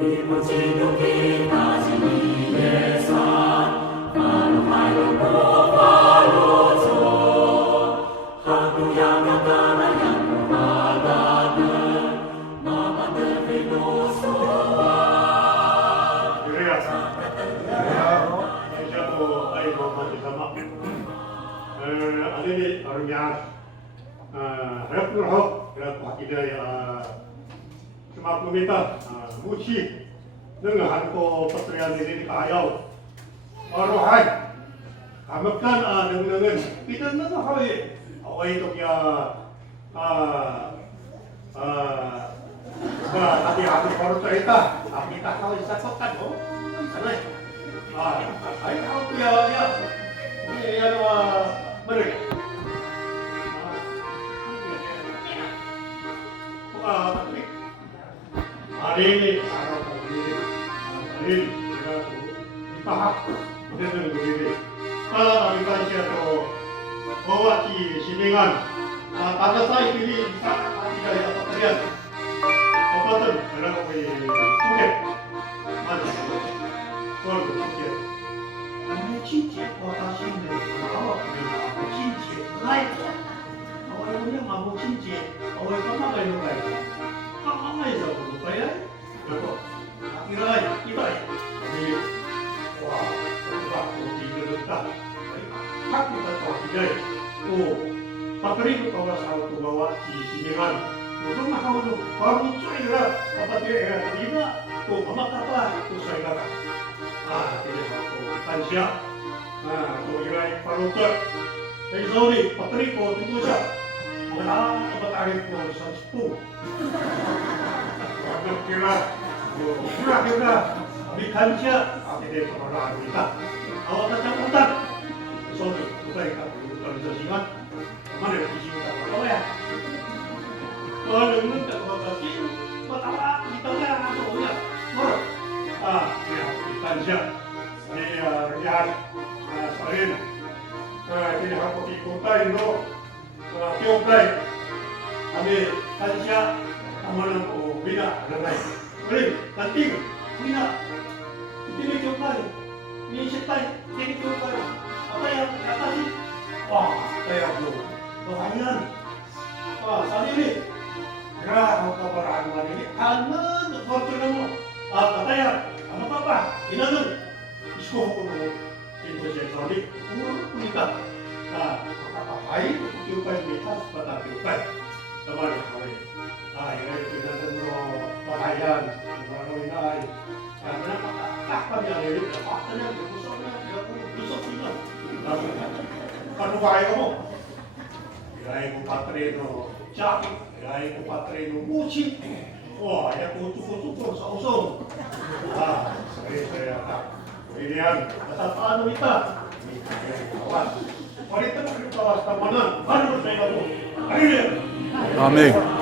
Adik barunya harap nurhok harap kita cuma meminta muci dengan hantu petrian ini dikayau rohai kamekan dengan kita nak hawi awai tu ya tapi aku baru cerita tapi tak tahu disatukan oh salah ayo aku ya ini mereka hari ini dipaham dengan begini kalau Amerika itu bawa di siningan pada saya ini bisa tidak ada pekerjaan apapun dalam sulit mana kalau sulit ini cincin wakasi ini awak ini cincin lain awak punya mampu cincin awak kamu apa yang lain kamu aja lupa ya betul akhirnya kita ini wah waktu kita aku tak tahu tidak oh patri itu kalau satu bawa di siningan itu mah kamu baru saya apa dia lima tuh mama apa tuh saya kata tidak aku kansia tuh kira parutot dari sorry patri ko itu saja mana tempat air ko satu aku kira di kansia tidak pernah kita awak tak utang sorry bukan organisasikan mana yang isi utang kalau ya kalau lu tak organisasi buat apa kita lah masuk ya mor ya kansia ini rian sarin ini aku ikutai no kiokai kami kansia amalan ko bina nangai beri penting bina ini kiokai ini setai ini kiokai apa yang kata sih wah kayak lu tuhanyan saat ini gerah keberanian ini karena fortunamu katanya apa ini tuh isko hukum Indonesia Saudi umur nikah apa hai kiokai beta pada kiokai teman kawin ini kita tentu bahagian baru ini karena apa yang ini faktanya busuknya busuk juga kan bahaya kamu kirain ku patrino cakik kirain ku patrino muci wah ya kutu-kutu sausung saya tak kemudian tetap anu kita kawan wanita berkawas tamanan baru saya kamu akhirnya Amin.